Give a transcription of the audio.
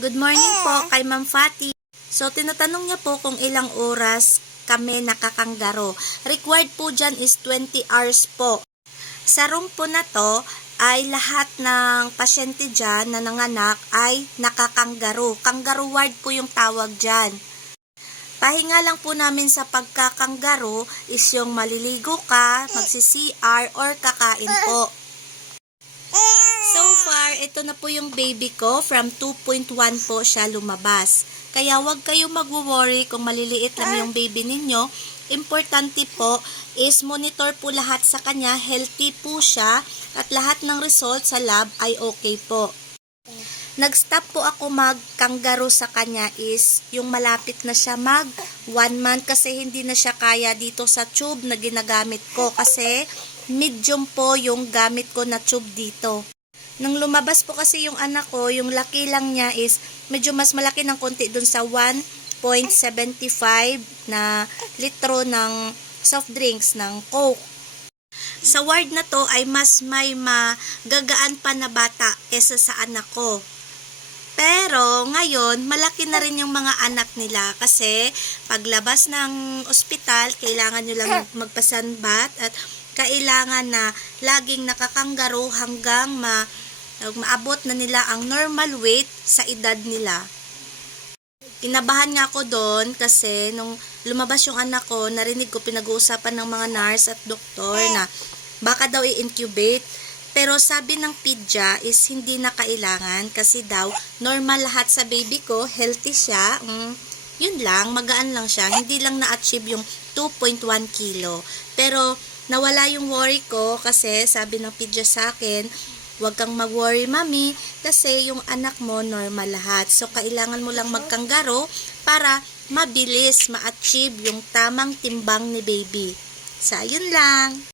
Good morning po kay Ma'am Fati. So, tinatanong niya po kung ilang oras kami nakakanggaro. Required po dyan is 20 hours po. Sa room po na to, ay lahat ng pasyente dyan na nanganak ay nakakanggaro. Kanggaro ward po yung tawag dyan. Pahinga lang po namin sa pagkakanggaro is yung maliligo ka, magsi-CR, or kakain po. So far, ito na po yung baby ko. From 2.1 po siya lumabas. Kaya wag kayo magwo-worry kung maliliit lang yung baby ninyo. Importante po is monitor po lahat sa kanya. Healthy po siya at lahat ng result sa lab ay okay po. Nag-stop po ako mag-kanggaro sa kanya is yung malapit na siya mag 1 month kasi hindi na siya kaya dito sa tube na ginagamit ko kasi medium po yung gamit ko na tube dito. Nang lumabas po kasi yung anak ko, yung laki lang niya is medyo mas malaki ng konti dun sa 1.75 na litro ng soft drinks ng Coke. Sa ward na to ay mas may magagaan pa na bata kesa sa anak ko. Pero ngayon, malaki na rin yung mga anak nila kasi paglabas ng ospital, kailangan nyo lang magpasanbat at kailangan na laging nakakanggaro hanggang maabot na nila ang normal weight sa edad nila. Kinabahan nga ako doon kasi nung lumabas yung anak ko, narinig ko pinag-uusapan ng mga nurse at doktor na baka daw i-incubate. Pero sabi ng pedya is hindi na kailangan kasi daw normal lahat sa baby ko, healthy siya. Yun lang, magaan lang siya. Hindi lang na-achieve yung 2.1 kilo. Pero nawala yung worry ko kasi sabi ng pedya sa akin, huwag kang mag-worry mami kasi yung anak mo normal lahat. So kailangan mo lang magkanggaro para mabilis ma-achieve yung tamang timbang ni baby. So yun lang.